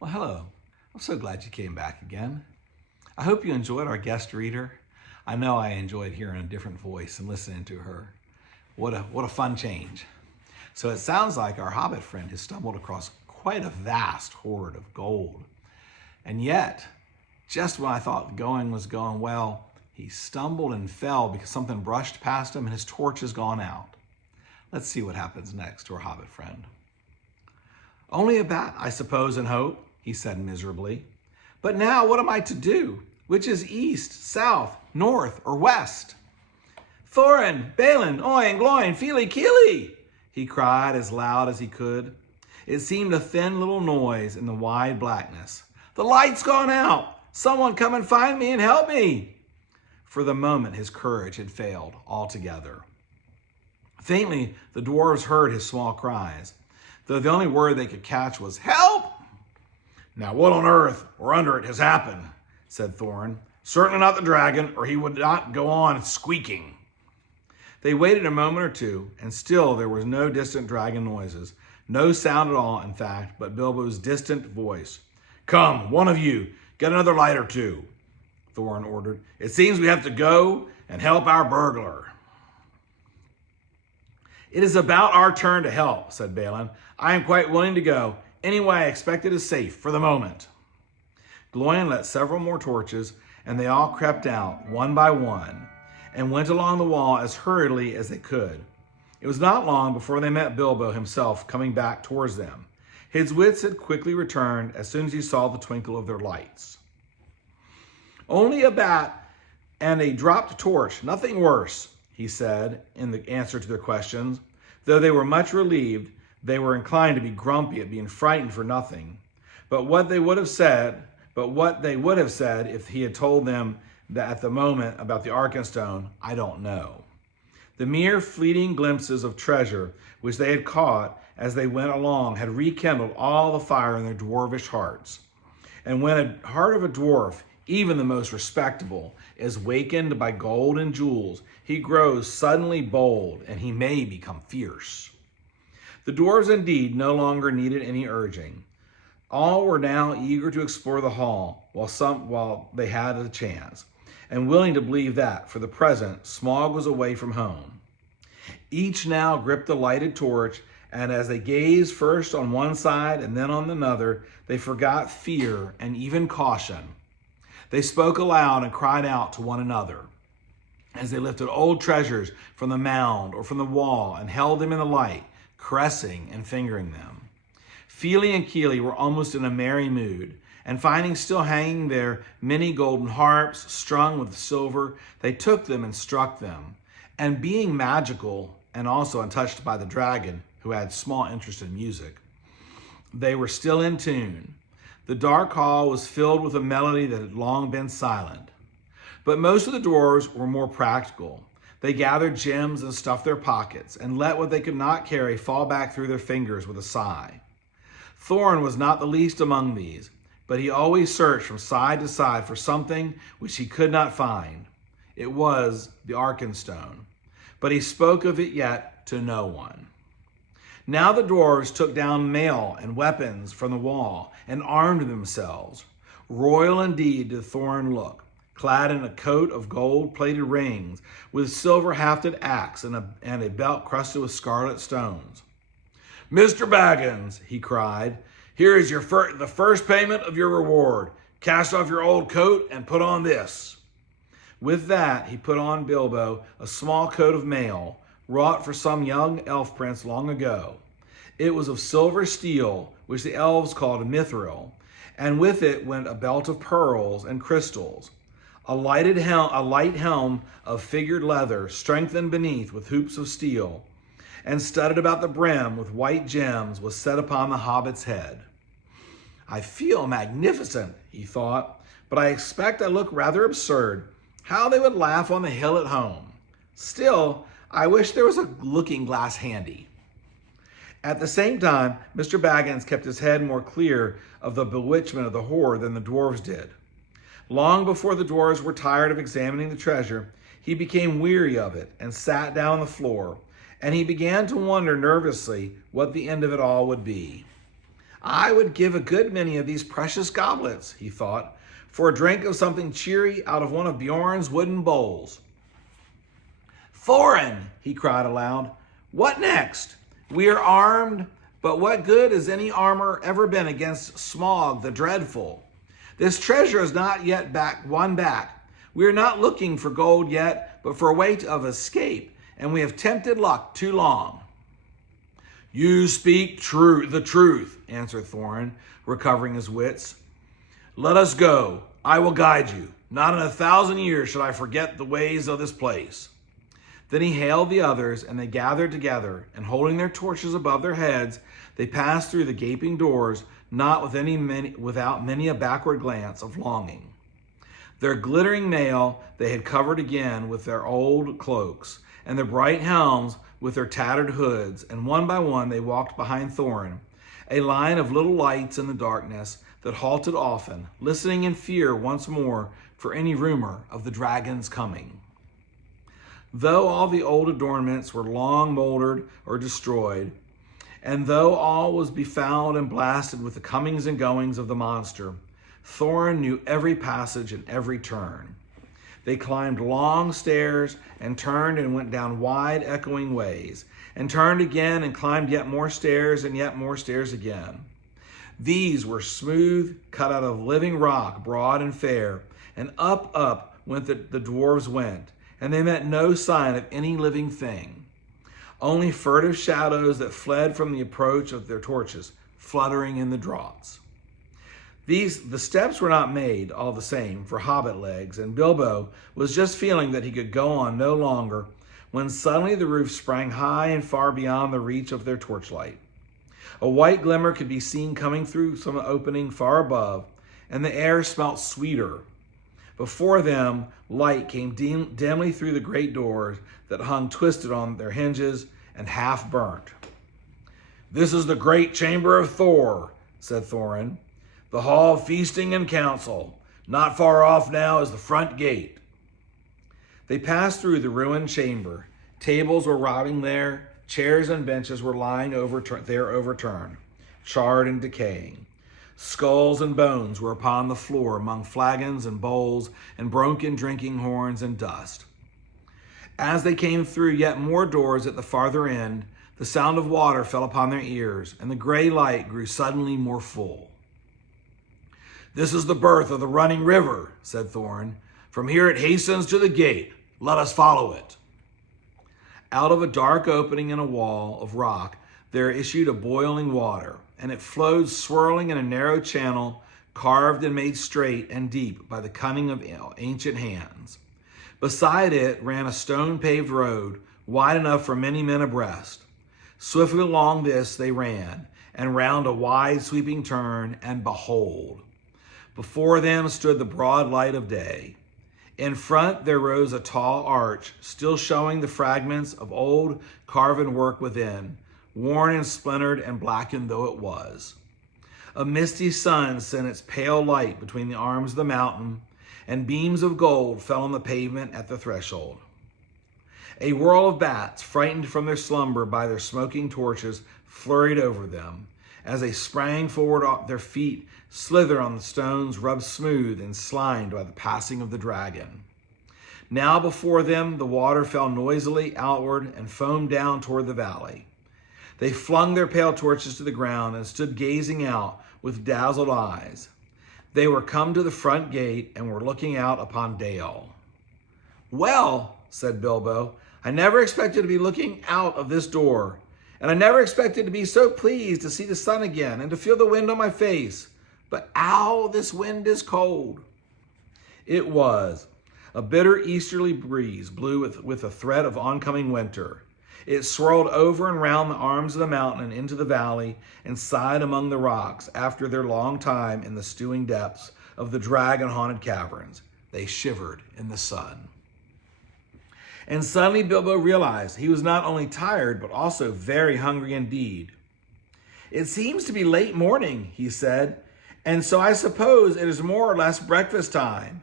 Well, hello. I'm so glad you came back again. I hope you enjoyed our guest reader. I know I enjoyed hearing a different voice and listening to her. What a fun change. So it sounds like our Hobbit friend has stumbled across quite a vast hoard of gold. And yet, just when I thought going was going well, he stumbled and fell because something brushed past him and his torch has gone out. Let's see what happens next to our Hobbit friend. Only a bat, I suppose, and hope, he said miserably. But now what am I to do? Which is east, south, north, or west? Thorin, Balin, Oin, Gloin, Feely, Keely, he cried as loud as he could. It seemed a thin little noise in the wide blackness. The light's gone out! Someone come and find me and help me! For the moment his courage had failed altogether. Faintly, the dwarves heard his small cries, though the only word they could catch was, "Help!" "Now what on earth or under it has happened?" said Thorin. "Certainly not the dragon, or he would not go on squeaking." They waited a moment or two, and still there was no distant dragon noises, no sound at all, in fact, but Bilbo's distant voice. "Come, one of you, get another light or two," Thorin ordered. "It seems we have to go and help our burglar." "It is about our turn to help," said Balin. "I am quite willing to go. Anyway, I expect it is safe for the moment." Gloin lit several more torches, and they all crept out, one by one, and went along the wall as hurriedly as they could. It was not long before they met Bilbo himself coming back towards them. His wits had quickly returned as soon as he saw the twinkle of their lights. "Only a bat and a dropped torch, nothing worse," he said in the answer to their questions. Though they were much relieved, they were inclined to be grumpy at being frightened for nothing. But what they would have said if he had told them that at the moment about the Arkenstone, I don't know. The mere fleeting glimpses of treasure which they had caught as they went along had rekindled all the fire in their dwarvish hearts. And when a heart of a dwarf, even the most respectable, is wakened by gold and jewels, he grows suddenly bold and he may become fierce. The dwarves indeed no longer needed any urging. All were now eager to explore the hall while they had a chance, and willing to believe that, for the present, Smaug was away from home. Each now gripped the lighted torch, and as they gazed first on one side and then on another, they forgot fear and even caution. They spoke aloud and cried out to one another as they lifted old treasures from the mound or from the wall and held them in the light, caressing and fingering them. Feely and Keely were almost in a merry mood, and finding still hanging there many golden harps strung with silver, they took them and struck them. And being magical and also untouched by the dragon, who had small interest in music, they were still in tune. The dark hall was filled with a melody that had long been silent. But most of the dwarves were more practical. They gathered gems and stuffed their pockets, and let what they could not carry fall back through their fingers with a sigh. Thorin was not the least among these, but he always searched from side to side for something which he could not find. It was the Arkenstone, but he spoke of it yet to no one. Now the dwarves took down mail and weapons from the wall and armed themselves. Royal indeed did Thorin look, clad in a coat of gold-plated rings, with silver-hafted axe and a belt crusted with scarlet stones. "Mr. Baggins," he cried, "here is the first payment of your reward. Cast off your old coat and put on this." With that, he put on Bilbo a small coat of mail, wrought for some young elf prince long ago. It was of silver steel, which the elves called mithril, and with it went a belt of pearls and crystals. A light helm of figured leather, strengthened beneath with hoops of steel, and studded about the brim with white gems, was set upon the hobbit's head. "I feel magnificent," he thought, "but I expect I look rather absurd. How they would laugh on the hill at home. Still, I wish there was a looking glass handy." At the same time, Mr. Baggins kept his head more clear of the bewitchment of the hoard than the dwarves did. Long before the dwarves were tired of examining the treasure, he became weary of it and sat down on the floor, and he began to wonder nervously what the end of it all would be. I would give a good many of these precious goblets, he thought, for a drink of something cheery out of one of Bjorn's wooden bowls. Thorin, he cried aloud, what next? We are armed, but what good has any armor ever been against Smaug the Dreadful? This treasure is not yet won back. We are not looking for gold yet, but for a way of escape, and we have tempted luck too long. You speak the truth, answered Thorin, recovering his wits. Let us go. I will guide you. Not in 1,000 years shall I forget the ways of this place. Then he hailed the others, and they gathered together, and holding their torches above their heads, they passed through the gaping doors, not without many a backward glance of longing. Their glittering mail they had covered again with their old cloaks, and their bright helms with their tattered hoods, and one by one they walked behind Thorin, a line of little lights in the darkness that halted often, listening in fear once more for any rumor of the dragon's coming. Though all the old adornments were long moldered or destroyed, and though all was befouled and blasted with the comings and goings of the monster, Thorin knew every passage and every turn. They climbed long stairs and turned and went down wide, echoing ways, and turned again and climbed yet more stairs and yet more stairs again. These were smooth, cut out of living rock, broad and fair, and up went the dwarves went, and they met no sign of any living thing, only furtive shadows that fled from the approach of their torches, fluttering in the draughts. The steps were not made, all the same, for hobbit legs, and Bilbo was just feeling that he could go on no longer when suddenly the roof sprang high and far beyond the reach of their torchlight. A white glimmer could be seen coming through some opening far above, and the air smelt sweeter. Before them, light came dimly through the great doors that hung twisted on their hinges and half burnt. This is the great chamber of Thor, said Thorin, the hall of feasting and council. Not far off now is the front gate. They passed through the ruined chamber. Tables were rotting there. Chairs and benches were lying overturned, charred and decaying. Skulls and bones were upon the floor among flagons and bowls and broken drinking horns and dust. As they came through yet more doors at the farther end, the sound of water fell upon their ears, and the gray light grew suddenly more full. This is the birth of the running river, said Thorin. From here it hastens to the gate. Let us follow it. Out of a dark opening in a wall of rock, there issued a boiling water, and it flowed swirling in a narrow channel, carved and made straight and deep by the cunning of ancient hands. Beside it ran a stone-paved road, wide enough for many men abreast. Swiftly along this they ran, and round a wide sweeping turn, and behold, before them stood the broad light of day. In front there rose a tall arch, still showing the fragments of old carven work within, worn and splintered and blackened though it was. A misty sun sent its pale light between the arms of the mountain, and beams of gold fell on the pavement at the threshold. A whirl of bats, frightened from their slumber by their smoking torches, flurried over them. As they sprang forward, their feet slithered on the stones, rubbed smooth and slimed by the passing of the dragon. Now before them the water fell noisily outward and foamed down toward the valley. They flung their pale torches to the ground and stood gazing out with dazzled eyes. They were come to the front gate and were looking out upon Dale. Well, said Bilbo, I never expected to be looking out of this door, and I never expected to be so pleased to see the sun again and to feel the wind on my face. But ow, this wind is cold. It was. A bitter easterly breeze blew with a threat of oncoming winter. It swirled over and round the arms of the mountain and into the valley and sighed among the rocks after their long time in the stewing depths of the dragon-haunted caverns. They shivered in the sun. And suddenly Bilbo realized he was not only tired, but also very hungry indeed. It seems to be late morning, he said, and so I suppose it is more or less breakfast time,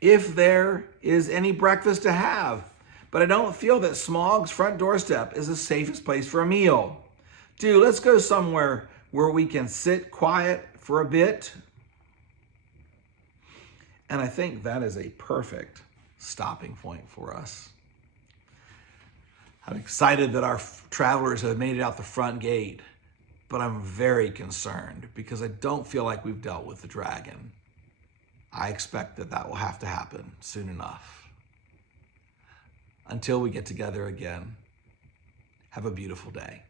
if there is any breakfast to have. But I don't feel that Smaug's front doorstep is the safest place for a meal. Do, let's go somewhere where we can sit quiet for a bit. And I think that is a perfect stopping point for us. I'm excited that our travelers have made it out the front gate, but I'm very concerned because I don't feel like we've dealt with the dragon. I expect that will have to happen soon enough. Until we get together again, have a beautiful day.